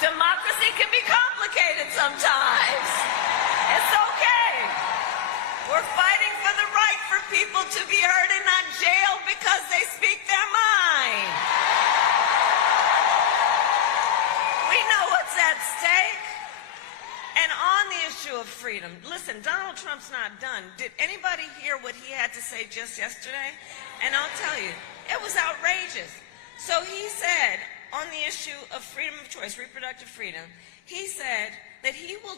Democracy can be complicated sometimes. It's okay. We're fighting for the right for people to be heard and not jailed because they speak their mind. We know what's at stake. And on the issue of freedom, listen, Donald Trump's not done. Did anybody hear what he had to say just yesterday? And I'll tell you, it was outrageous. So he said, on the issue of freedom of choice, reproductive freedom, he said that he will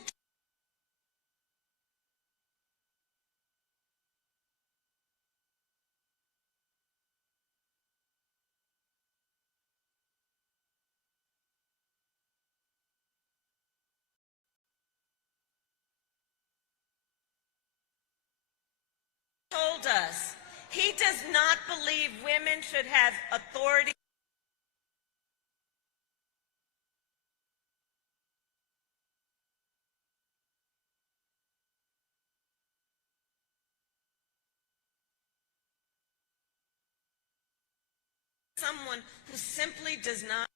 told us he does not believe women should have authority someone who simply does not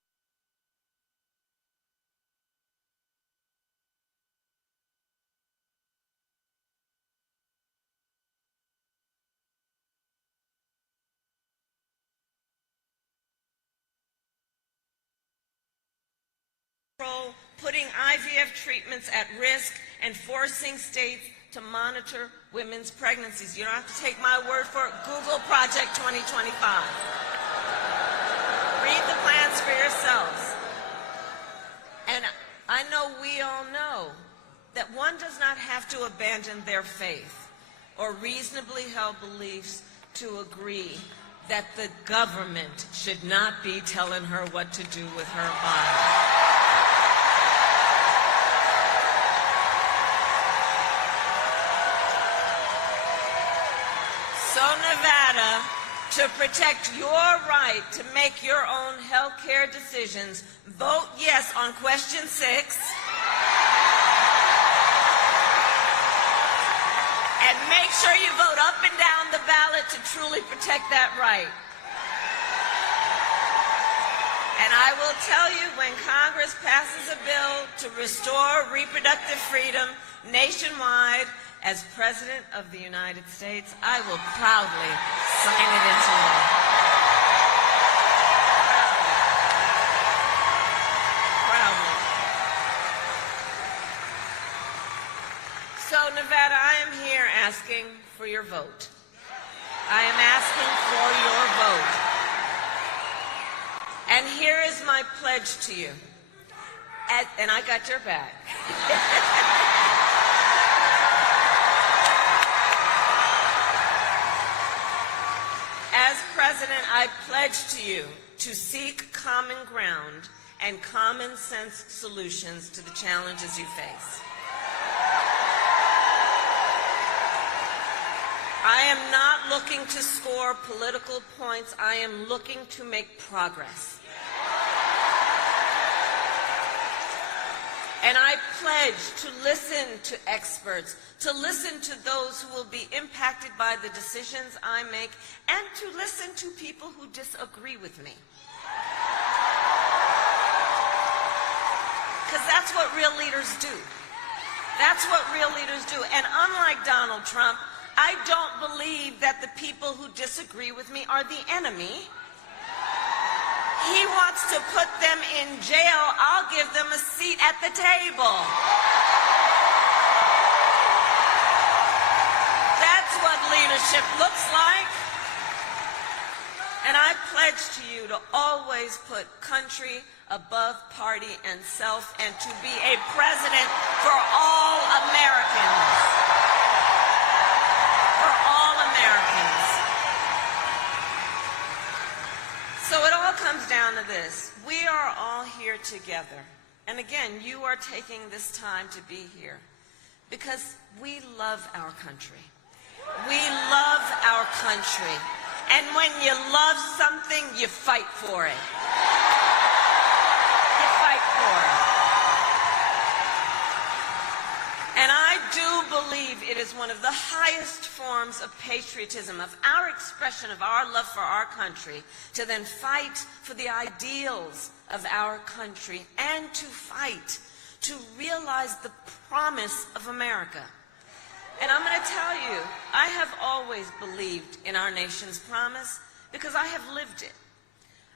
putting IVF treatments at risk and forcing states to monitor women's pregnancies. You don't have to take my word for it. Google Project 2025. Read the plans for yourselves. And I know we all know that one does not have to abandon their faith or reasonably held beliefs to agree that the government should not be telling her what to do with her body. So Nevada, to protect your right to make your own health care decisions, vote yes on question 6. And make sure you vote up and down the ballot to truly protect that right. And I will tell you, when Congress passes a bill to restore reproductive freedom nationwide, as President of the United States, I will proudly sign it into law. Proudly. So, Nevada, I am here asking for your vote. I am asking for your vote. And here is my pledge to you. And I got your back. As President, I pledge to you to seek common ground and common sense solutions to the challenges you face. I am not looking to score political points. I am looking to make progress. And I pledge to listen to experts, to listen to those who will be impacted by the decisions I make, and to listen to people who disagree with me. Because that's what real leaders do. That's what real leaders do. And unlike Donald Trump, I don't believe that the people who disagree with me are the enemy. He wants to put them in jail. I'll give them a seat at the table. That's what leadership looks like. And I pledge to you to always put country above party and self, and to be a president for all Americans. For all Americans. So it all comes down to this. We are all here together. And again, you are taking this time to be here because we love our country. We love our country. And when you love something, you fight for it. You fight for it. And I do believe believe it is one of the highest forms of patriotism, of our expression of our love for our country, to then fight for the ideals of our country and to fight to realize the promise of America. And I'm going to tell you, I have always believed in our nation's promise because I have lived it.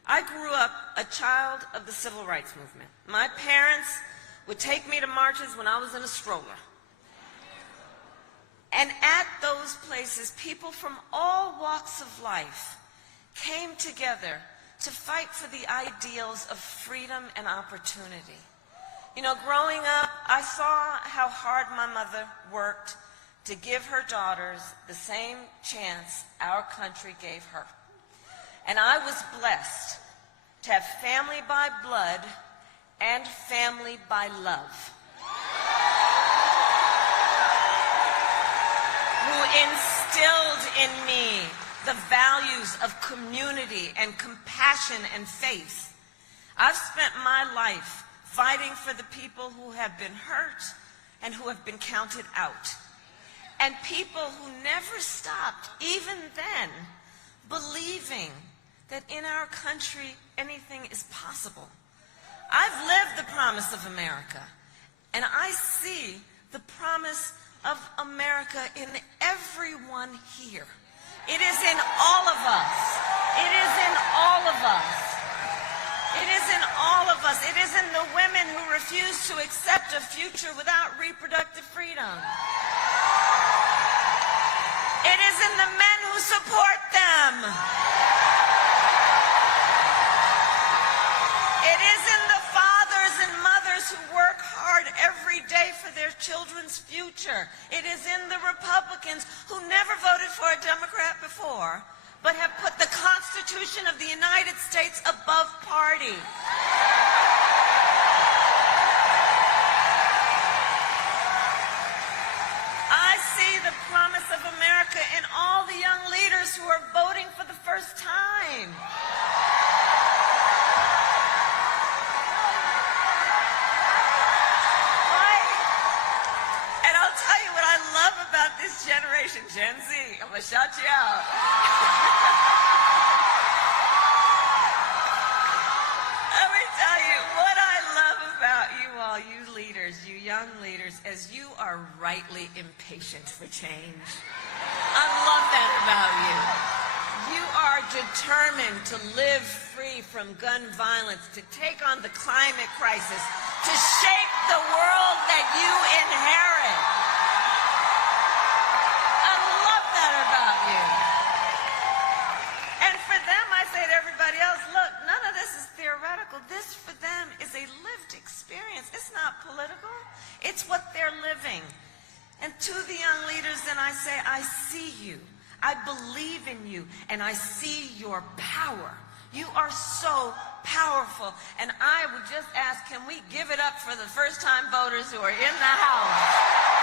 I grew up a child of the civil rights movement. My parents would take me to marches when I was in a stroller. And at those places, people from all walks of life came together to fight for the ideals of freedom and opportunity. You know, growing up, I saw how hard my mother worked to give her daughters the same chance our country gave her. And I was blessed to have family by blood and family by love, who instilled in me the values of community and compassion and faith. I've spent my life fighting for the people who have been hurt and who have been counted out, and people who never stopped, even then, believing that in our country anything is possible. I've lived the promise of America, and I see the promise of America in everyone here. It is in all of us. It is in all of us. It is in all of us. It is in the women who refuse to accept a future without reproductive freedom. It is in the men who support them. It is in the fathers and mothers who work hard every day for their children's future. It is in the Republicans who never voted for a Democrat before, but have put the Constitution of the United States above party. I see the promise of America in all the young leaders who are voting for the first time. And I'll tell you what I love about this generation, Gen Z. I'm going to shout you out. Let me tell you what I love about you all, you leaders, you young leaders, as you are rightly impatient for change. I love that about you. You are determined to live free from gun violence, to take on the climate crisis, to shape the world that you inherit. I love that about you. And for them, I say to everybody else, look, none of this is theoretical. This, for them, is a lived experience. It's not political. It's what they're living. And to the young leaders, then I say, I see you. I believe in you, and I see your power. You are so powerful. And I would just ask, can we give it up for the first-time voters who are in the House?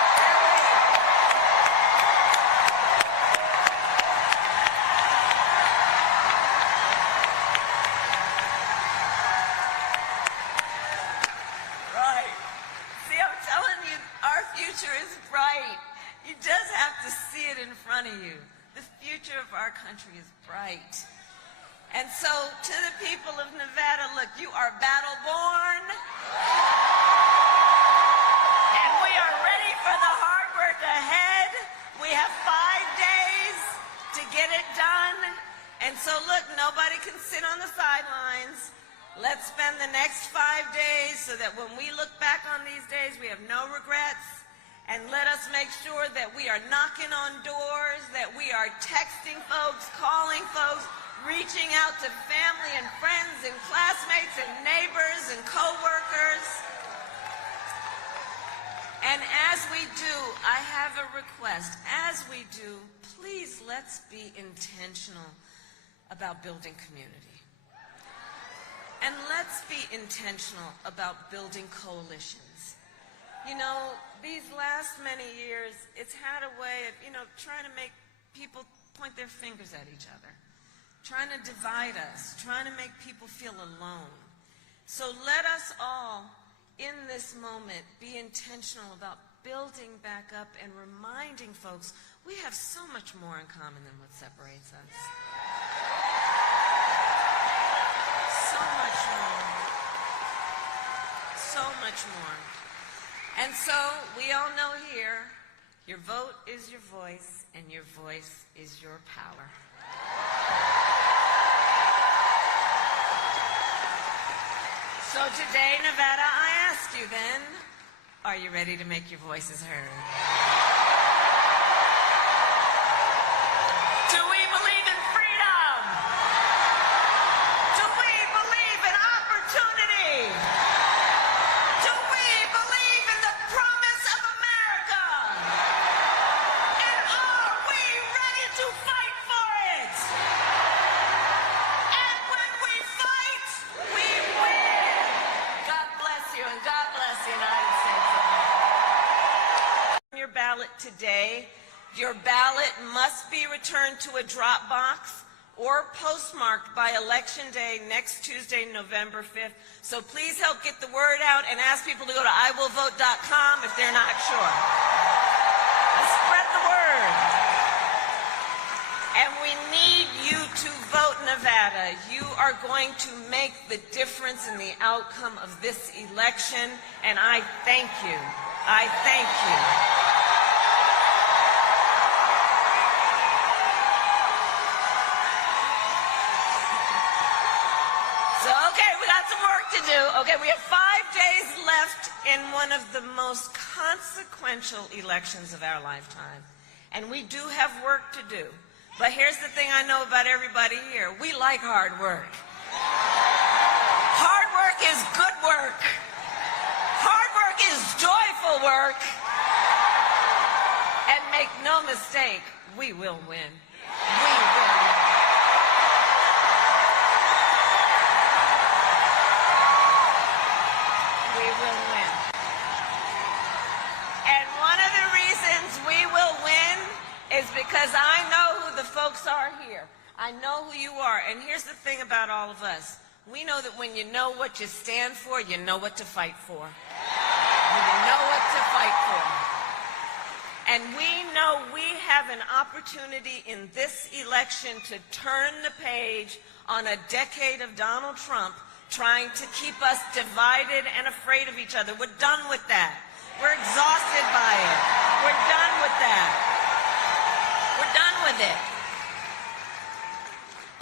You just have to see it in front of you. The future of our country is bright. And so to the people of Nevada, look, you are battle-born. And we are ready for the hard work ahead. We have 5 days to get it done. And so look, nobody can sit on the sidelines. Let's spend the next 5 days so that when we look back on these days, we have no regrets. And let us make sure that we are knocking on doors, that we are texting folks, calling folks, reaching out to family and friends and classmates and neighbors and coworkers. And as we do, I have a request. As we do, please let's be intentional about building community. And let's be intentional about building coalitions. You know, these last many years, it's had a way of, trying to make people point their fingers at each other, trying to divide us, trying to make people feel alone. So let us all, in this moment, be intentional about building back up and reminding folks we have so much more in common than what separates us. So much more. So much more. And so we all know here, your vote is your voice, and your voice is your power. So today, Nevada, I ask you then, are you ready to make your voices heard? Do we believe in freedom? Do we believe in opportunity? Do we believe in the promise of America? And are we ready to fight for it? And when we fight, we win. God bless you, and God bless the United States. Your ballot today, your ballot must be returned to a drop box or postmarked by Election Day next Tuesday, November 5th. So please help get the word out and ask people to go to iwillvote.com if they're not sure. Let's spread the word. And we need you to vote, Nevada. You are going to make the difference in the outcome of this election, and I thank you. I thank you. So, okay, we got some work to do. Okay, we have 5 days left in one of the most consequential elections of our lifetime. And we do have work to do. But here's the thing I know about everybody here. We like hard work. Hard work is good work. Hard work is joyful work. And make no mistake, we will win. We will win. We will win. And one of the reasons we will win is because I know who the folks are here. I know who you are. And here's the thing about all of us. We know that when you know what you stand for, you know what to fight for. You know what to fight for. And we know we have an opportunity in this election to turn the page on a decade of Donald Trump trying to keep us divided and afraid of each other. We're done with that. We're exhausted by it. We're done with that. We're done with it.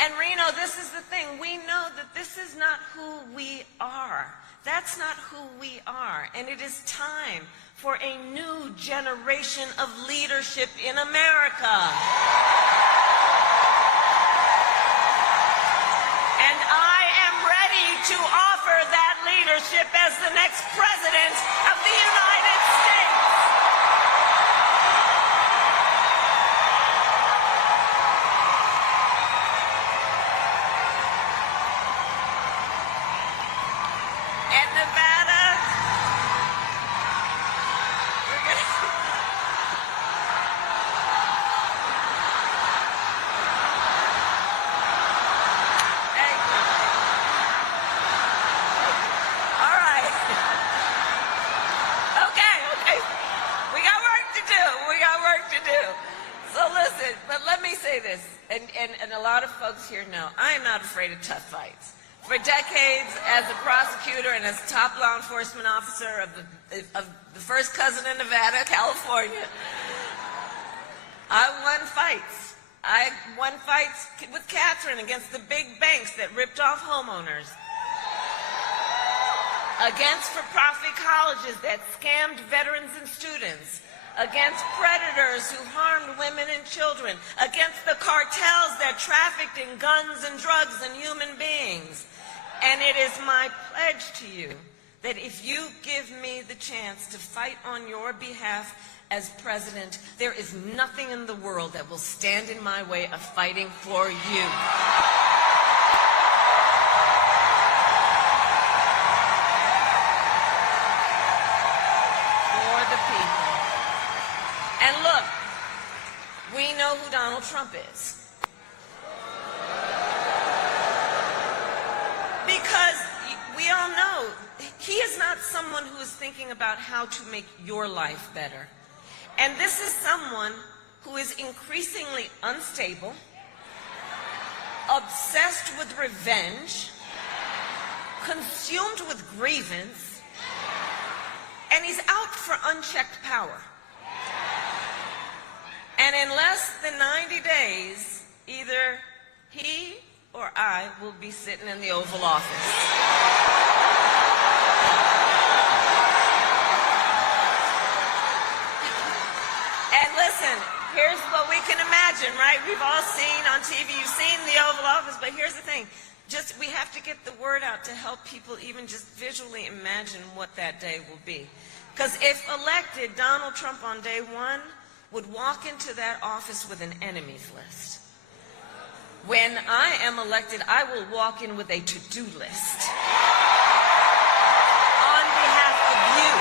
And Reno, this is the thing. We know that this is not who we are. That's not who we are. And it is time for a new generation of leadership in America. And I am ready to offer that leadership as the next president of the United States. And Nevada, we're going to... Thank you. All right. Okay. We got work to do. We got work to do. So listen, but let me say this, and a lot of folks here know, I am not afraid of tough fights. For decades, as a prosecutor and as top law enforcement officer of the first cousin in Nevada, California, I won fights. I won fights with Catherine against the big banks that ripped off homeowners, against for-profit colleges that scammed veterans and students, against predators who harmed women and children, against the cartels that trafficked in guns and drugs and human beings. And it is my pledge to you that if you give me the chance to fight on your behalf as president, there is nothing in the world that will stand in my way of fighting for you. For the people. And look, we know who Donald Trump is. Because we all know He is not someone who is thinking about how to make your life better. And this is someone who is increasingly unstable, obsessed with revenge, consumed with grievance, and he's out for unchecked power. And in less than 90 days, either he or I will be sitting in the Oval Office. And listen, here's what we can imagine, right? We've all seen on TV, you've seen the Oval Office, but here's the thing. We have to get the word out to help people even just visually imagine what that day will be. Because if elected, Donald Trump on day one would walk into that office with an enemies list. When I am elected, I will walk in with a to-do list on behalf of you.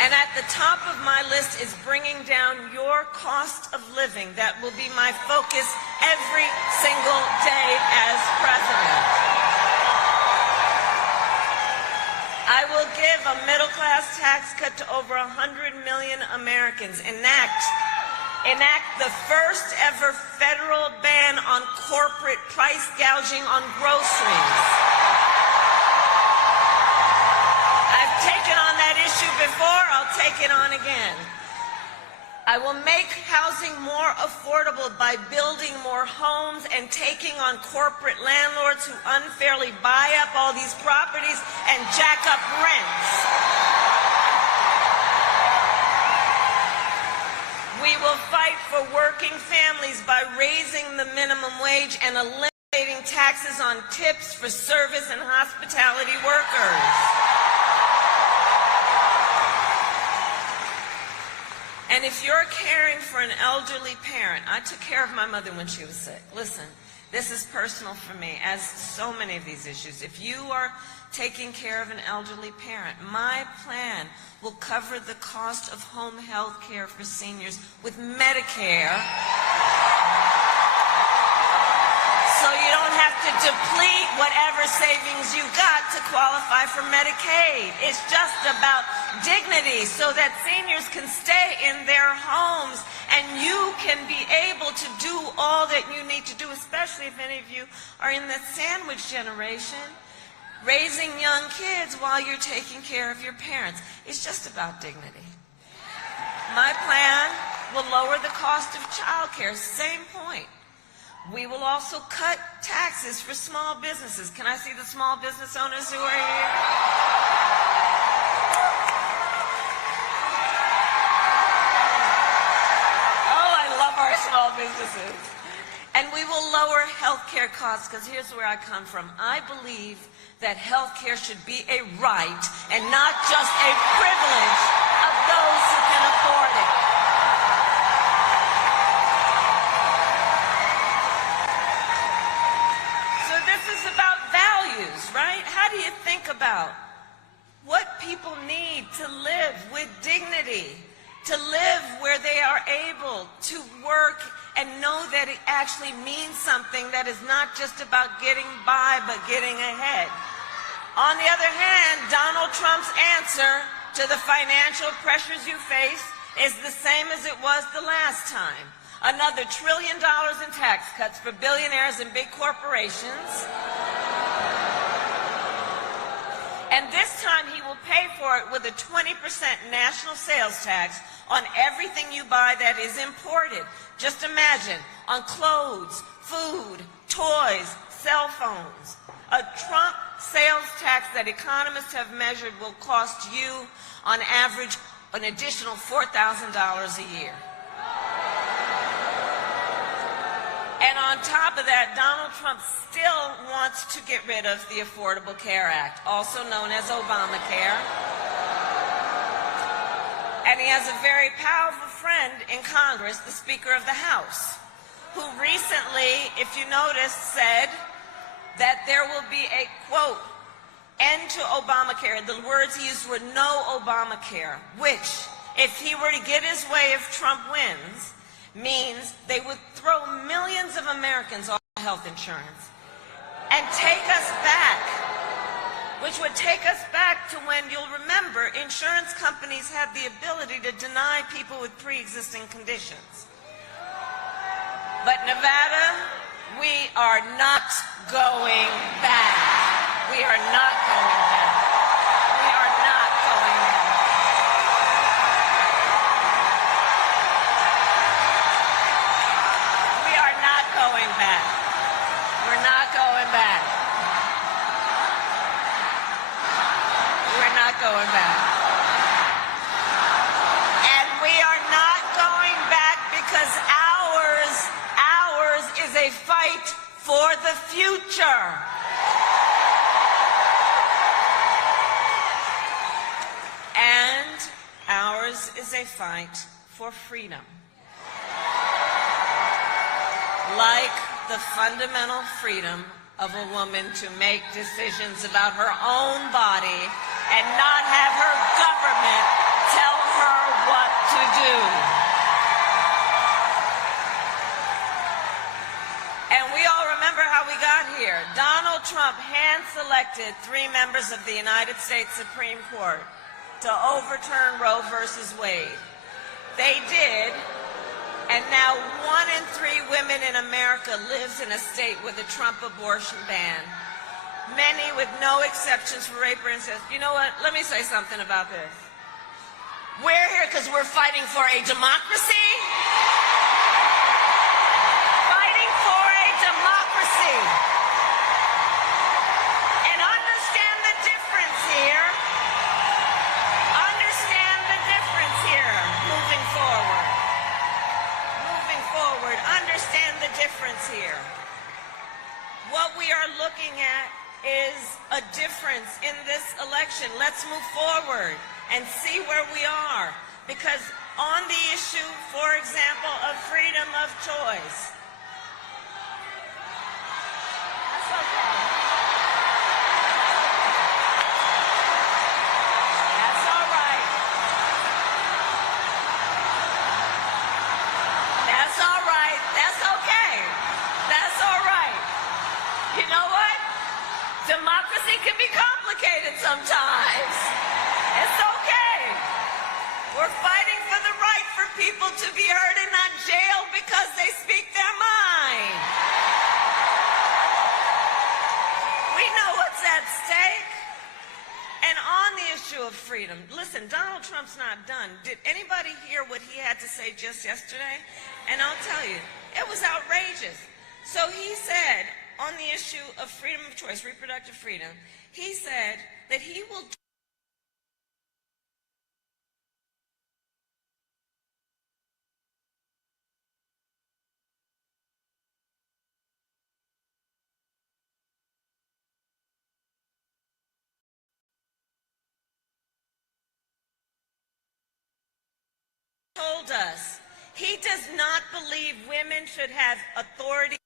And at the top of my list is bringing down your cost of living. That will be my focus every single day as president. I will give a middle-class tax cut to over 100 million Americans, enact the first ever federal ban on corporate price gouging on groceries. I've taken on that issue before, I'll take it on again. I will make housing more affordable by building more homes and taking on corporate landlords who unfairly buy up all these properties and jack up rents. We will fight for working families by raising the minimum wage and eliminating taxes on tips for service and hospitality workers. And if you're caring for an elderly parent, I took care of my mother when she was sick. Listen, this is personal for me, as so many of these issues. If you are taking care of an elderly parent, my plan will cover the cost of home health care for seniors with Medicare, so you don't have to deplete whatever savings you got to qualify for Medicaid. It's just about dignity so that seniors can stay in their homes and you can be able to do all that you need to do, especially if any of you are in the sandwich generation, raising young kids while you're taking care of your parents. It's just about dignity. My plan will lower the cost of childcare, same point. We will also cut taxes for small businesses. Can I see the small business owners who are here? Oh, I love our small businesses. And we will lower health care costs, because here's where I come from. I believe that health care should be a right and not just a privilege of those who can afford it. So this is about values, right? How do you think about what people need to live with dignity, to live where they are able to work and know that it actually means something, that is not just about getting by but getting ahead? On the other hand, Donald Trump's answer to the financial pressures you face is the same as it was the last time. Another $1 trillion in tax cuts for billionaires and big corporations. And this time he will pay for it with a 20% national sales tax on everything you buy that is imported. Just imagine, on clothes, food, toys, cell phones. A Trump sales tax that economists have measured will cost you, on average, an additional $4,000 a year. And on top of that, Donald Trump still wants to get rid of the Affordable Care Act, also known as Obamacare. And he has a very powerful friend in Congress, the Speaker of the House, who recently, if you notice, said that there will be a, quote, end to Obamacare. The words he used were no Obamacare, which, if he were to get his way, if Trump wins, means they would throw millions of Americans off health insurance. and take us back, which would take us back to when, you'll remember, insurance companies had the ability to deny people with pre-existing conditions. But Nevada, we are not going back. We are not going back. We are not going back. We are not going back. We're not going back. We're not going back. And we are not going back because ours is a fight for the future. And ours is a fight for freedom. Like the fundamental freedom of a woman to make decisions about her own body and not have her government tell her what to do. And we all remember how we got here. Donald Trump hand-selected 3 members of the United States Supreme Court to overturn Roe versus Wade. They did, and now 1 in 3 women in America lives in a state with a Trump abortion ban. Many with no exceptions for rape or incest. You know what? Let me say something about this. We're here because we're fighting for a democracy. Fighting for a democracy. And understand the difference here. Understand the difference here. Moving forward. Moving forward. Understand the difference here. What we are looking at is a difference in this election. Let's move forward and see where we are. Because on the issue, for example, of freedom of choice, that's okay. That's all right. That's all right. That's okay. That's all right. You know what? Democracy can be complicated sometimes. It's okay. We're fighting for the right for people to be heard and not jailed because they speak their mind. We know what's at stake. And on the issue of freedom, listen, Donald Trump's not done. Did anybody hear what he had to say just yesterday? And I'll tell you, it was outrageous. So he said, on the issue of freedom of choice, reproductive freedom, he said that he will told us he does not believe women should have authority